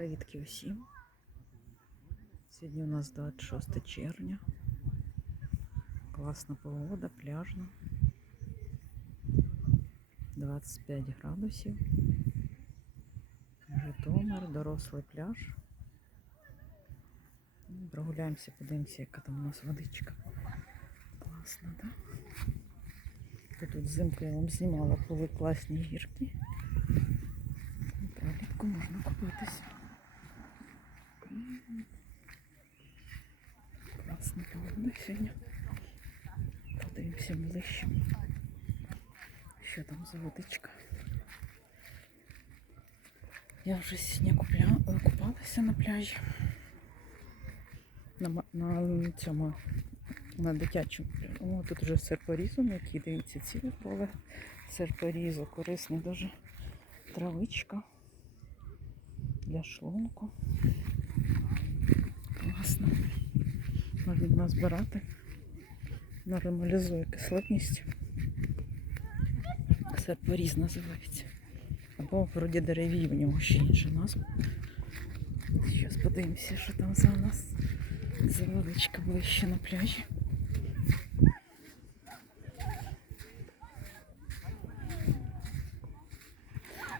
Привітки усім. Сьогодні у нас 26 червня. Класна погода, пляжна. 25 градусів. Житомир, дорослий пляж. Прогуляємося, подивимося, яка там у нас водичка. Класно, так? Тут взимку я вам знімала, були класні гірки. Влітку можна купитися. Класна погода сьогодні. Подивимося ближче. Що там за водичка? Я вже сьогодні купля... купалася на пляжі. На, на цьому на дитячому. О, тут вже серпорізом, який дивіться, ціле поле серпорізу, корисний дуже травичка для шлунку. Класно. Можна збирати. Нормалізує кислотність. Серпоріз називається. Або вроді деревій, у нього ще інша назва. Зараз подивимося, що там за нас за водичка ближче на пляжі.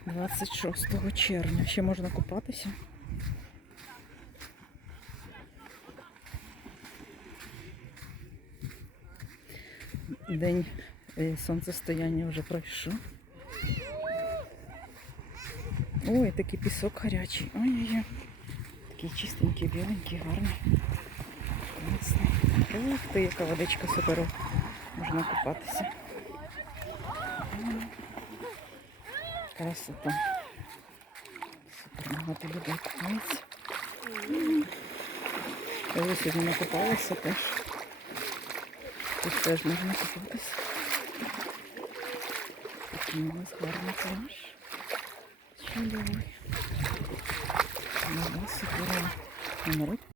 Двадцять червня. Ще можна купатися. День е, сонцестояння вже пройшов. Ой, такий пісок гарячий. Ой-ой-ой. Такий чистенький, біленький, гарний. Ух ти, яка водичка суперова. Можна купатися. Красота. Супер багато людей купається. Я сьогодні не купалася теж. Тут теж можна купатися. Такий у нас гарний пляж. Чудовий. Ну, да, суперово. Народ